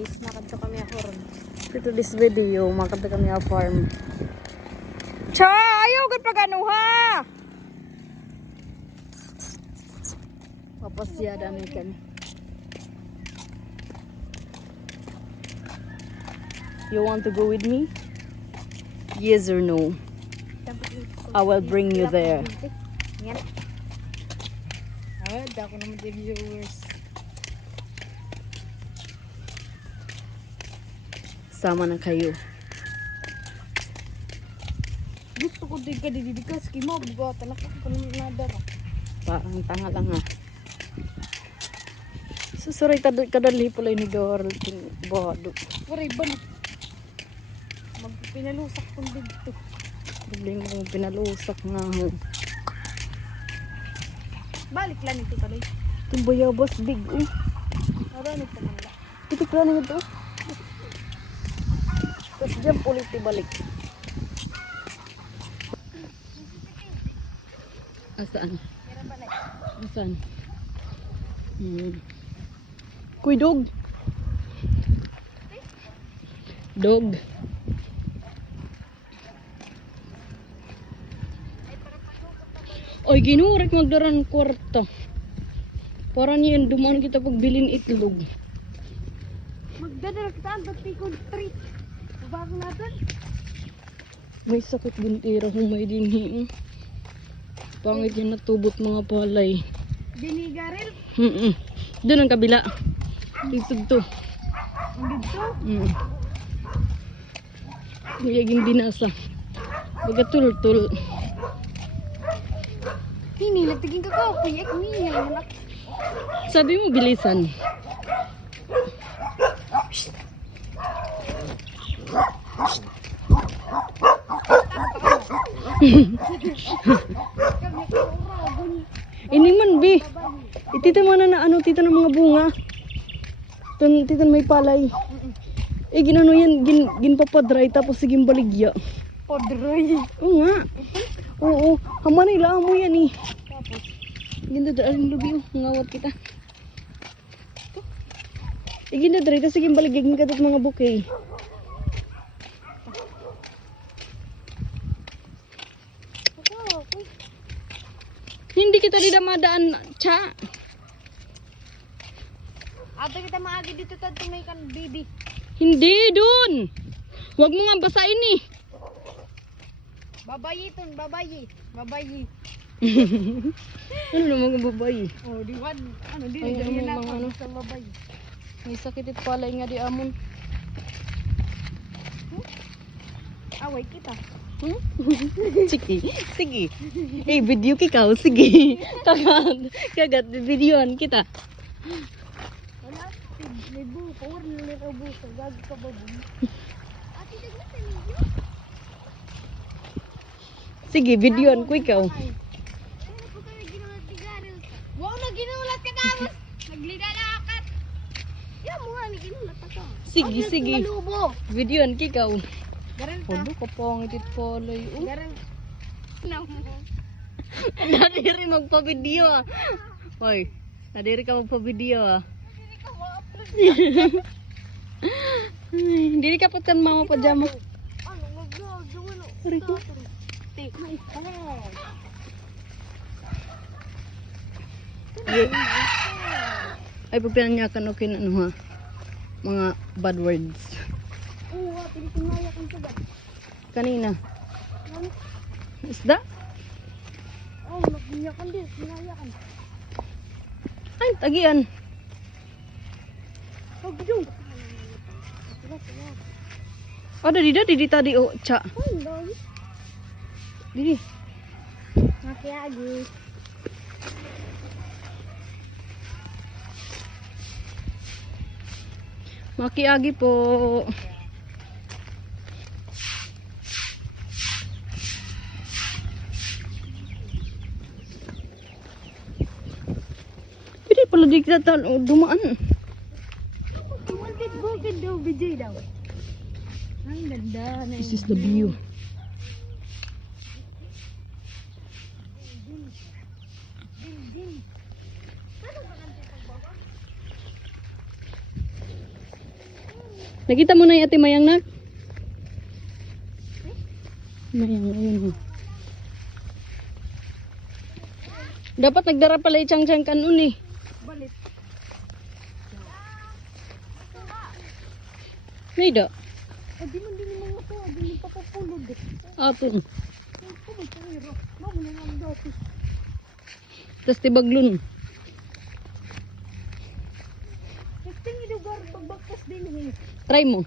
guys, makadto kami ako ron. To this video, makadto kami a farm. Cha, ayaw gud pag-anuha. Papasya dami kami. You want to go with me? Yes or no? I will bring you there. Yan. Ah, dako naman the viewers. Sama na kayo. Gusto ko din ka dididikas kay mo bugatan ako kung nadara. Parang tanga lang ha. Susuray kadali pala ni Dorl king bodo. Pare ban. Magpinalusak kung dito. Biglang mo pinalusak nga ho. Balik lang ito pala. Itong bayabas big oh. Naranit ka man lang. Itik lang ito. Tapos jump ulit ibalik. Asaan? Asaan? Kuy dog. Dog. Oy, ginurik magdaran kwarta. Para niyan dumaan kita pagbilin itlog. Magdadala kita ang batikod 3. Bago natin. May sakit buntira humay din pangit yan natubot mga palay. Dinigaril. Doon ang kabila. Dito to. Ang dito. Nagiging binasa. Magatul-tul. Hinilag tiging ka ko. Kuyak niya. Sabi mo bilisan. Ini man bi. Itita mo na ano tita ng mga bunga. Tita may palay. Ginano yan ginpapadry tapos siging baligya. Podroy. Oo nga. Oo, hama na ilaan mo yan eh. Tapos Ginadaan lubi oh, ngawat kita. Ginadry tapos siging baligya kadot mga bouquet. Hindi kita didamadaan, cha. ato kita maagi dito tad may kan baby. Hindi dun. Huwag mo nga basahin eh. Babayi ton, babayi. Babayi. Ano naman ang babae? Oh, di wan. Ano di Ay, ganyan ano, ako mga ano. sa babayi. May sakit it palay nga di amon. Away kita. Sige, sige. Eh, video kikaw, sige. Kagat, videoan kita. Wala, may buko, or niliraw buko, gagi ka baboy. Ate, dagla sa video? Sige, videoan ko ikaw. Ano po kayo ginulat ni Garil? Wow, na ginulat ka tapos naglidalakat. Yan mo nga, ginulat ako. Sige, sige. Malubo. Videoan kikaw. Garil ka. Hulo ka pangit it palay. Garil. Nadiri magpa-video ah. Hoy, nadiri ka magpa-video ah. Hindi ka ma-upload. Hindi ka pa kan mama pajama. Ano, mag-vlog. Wala. Sorry ko. Take my phone. Ay, pagpinanyakan o kin ano ha. Mga bad words. Oo, tinitingaya kang sabat. Kanina. Ano? Isda? Oh, nagbiyakan din. Sinayakan. Ay, tagian. Pagdung. Ada di tadi oh, cha. Ay, dami. Didi. Makiagi. Makiagi po. Pwede pala di kita dumaan. Bukid daw, BJ daw. Ang ganda na. This is the view. Nakita mo na yung ate Mayang nak? Mayang, ayun. Dapat nagdara pala yung kanun eh. Balit. Nida. Di man din yung mga to. Di man papapulod eh. Ato. Ay, pumiro. Mamo na nga ang dati. Tapos tibaglon. Nagtingi lugar pagbagkas din eh. Try mo.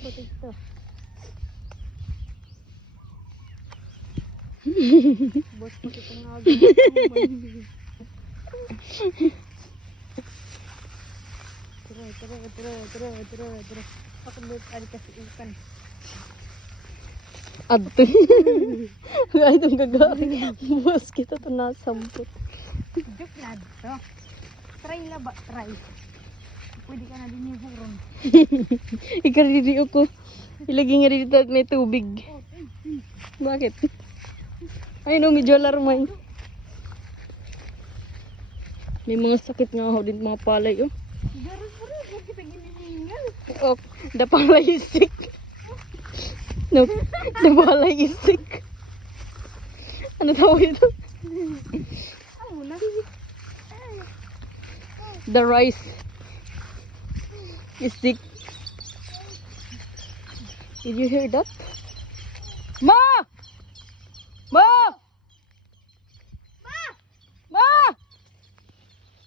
Batik to. Bos pa kita nga Tara. Ako buat ari kasi ikan. Adto. Kahit ang gagawin. Bus kita to nasampot. Joke na to. Try la ba? Try. Pwede ka na din yung huron. Ikaririyo ko. Ilagay nga dito at may tubig. Bakit? Ay no, medyo alarmay. May mga sakit nga ako din mga palay. Oh. Garos pa rin. Huwag kita ginilingal. Oh, the palay is sick. No, the palay is sick. Ano tawag ito? Amo na. The rice is sick. Did you hear that? Ma! Ma! Ma! Ma!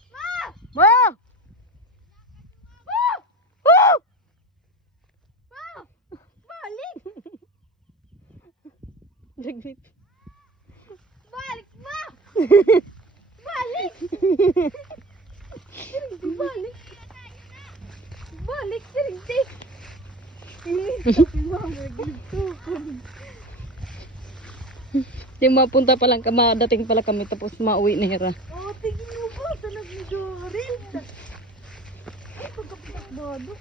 Ma! Ma! Ma! Woo! Ma! Balik! Dagmit. Balik! Ma! Balik! Balik! Balik! Sirigdi! Di mapunta pa lang, madating pala kami tapos mauwi na hira. Oh, tigil mo ba? Sanag ni Dorin. Ay, pagkapitak bodo.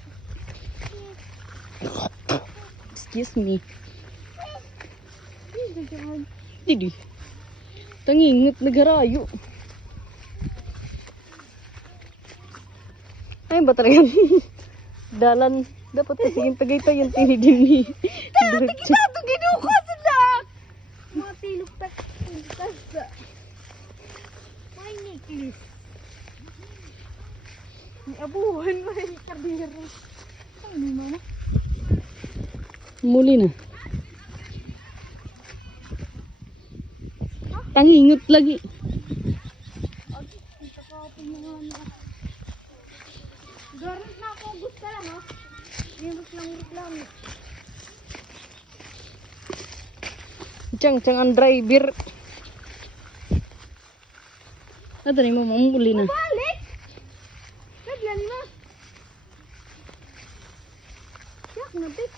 Excuse me. Ay, gagawin. Didi. Tangingot nagarayo. Ay ba talaga? Dalan. Dapat kasi yung tagay yung tinidin ni. Dati kita ito ginuka sa dak! Mga tilok tak. May niklis. May abuhan mo yung kardero. Ay, may mama. Muli na. Tangingot lagi. Okay, ito ka ako mga ano. Garit na ako. Gusto lang ha. Yung lang. Cang ang driver. Ano rin mo, mamuli na. Balik! Kaglan mo. Yak na bit.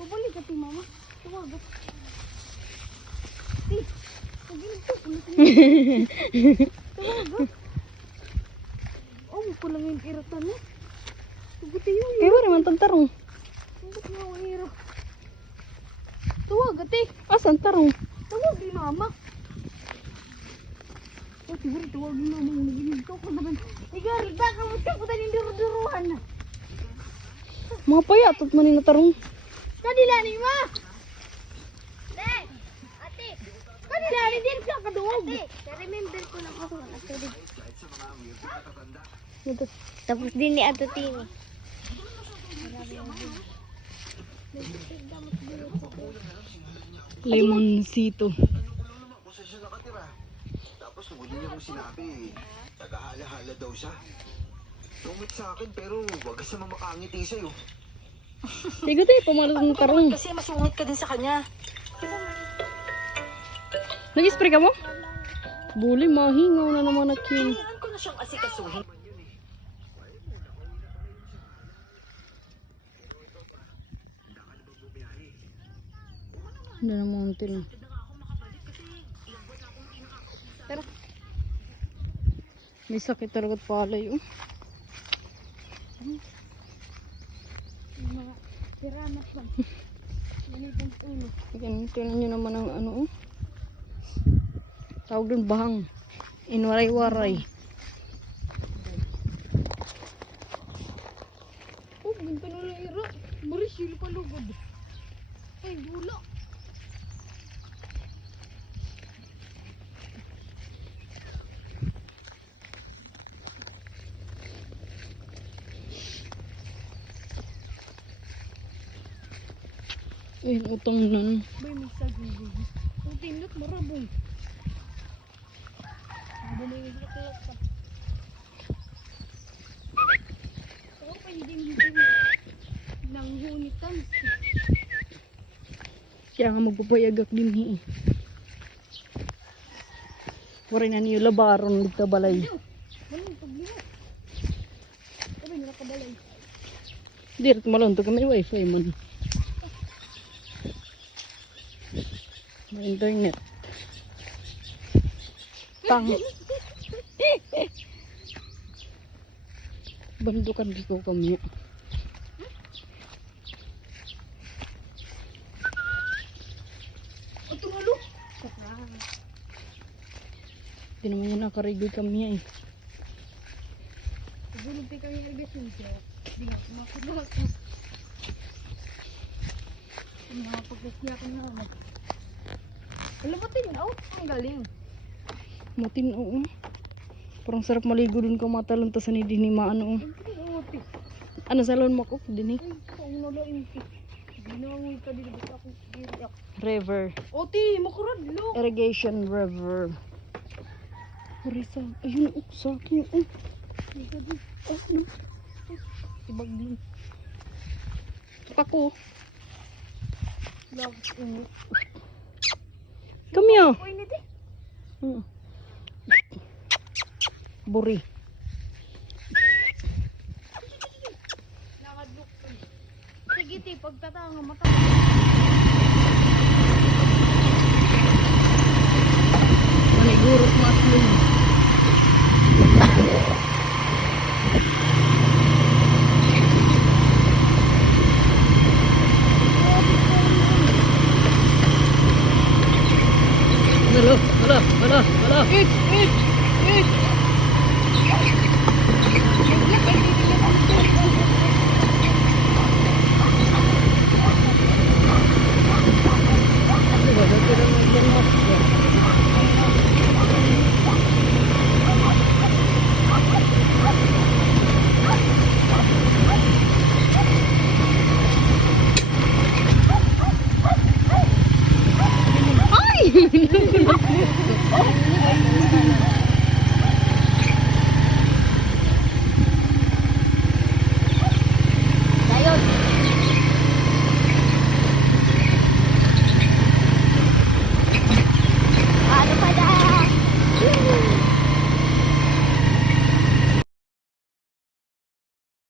Pabalik ka ti mama. Tuwagot. Ti. Pagin ito. Tuwagot. Oh, pala ngayon iratan mo. Tuguti yun. Kaya ba naman tantarong? Tugot nga ang iro. Tuwagot eh. Asan tarong? Tawag ni mama. Oh, siguro tawag ni mama. Naginito ko naman. Igar, baka mo siya puta ng duro-duruhan na. Mga payatot man yung tarong. Kanila ni ma! Le! Ate! Kanila ni din ka kaduog. Ate, remember ko lang ako. Ate, tapos din ni Ato Tini. Lemoncito. Kung siya nakatira. Tapos huli niya kung sinabi, nag-ahala-hala daw siya. Tumit sa akin pero wag ka siya mamakangiti sa'yo. Tigo tayo, pumalot ng tarong. Kasi masungit ka din sa kanya. Nag-spray ka mo? Buli, mahingaw na naman na kin. Kailangan ko na siyang asikasuhin. Hindi na mountain. Tara. May sakit talaga palay. Oh. Mga piramas lang. Yan, tingnan nyo naman ang ano. Oh. Tawag doon bahang. Inwaray-waray. Oh, ganito na lang ira. Maris, yun pa lugod. Ay, gula. Ayun, utang nun. May saging. Ang tinot, marabong. Bumingin ka talaga. Oo, pwede nang hunitan. Kaya nga magpapayagak din eh. Waray na niyo labaron dito balay. Ganun, pagliho. Sabi nila kabalay. Direct malunto ka may wifi man. May internet. Tang. Bandukan di ko kami. O, tumalo. Di naman yan nakarigoy kami eh. Gulong pa kami irrigation siya. Di nga, kumakabak. Mga pagkasya ko na ako. Alam mo, tinaw. Ang galing. Matin oo. Parang sarap maligo dun kung mataluntasan ni Dinimaan oo. Ano salon mo ko? Dini? Ay, kung nalain ko. Ginawin ka din. Basta akong iyak. River. Oti, makurad, lo. Irrigation river. Risa. Ayun oh, sa akin oh. Oh, no. Ibagling. Ako. Love, init. Kami ah. O, init eh. Buri. Nakaduk. Sige, ti, pagtatanga mata. Manigurot maslin. Hala. It.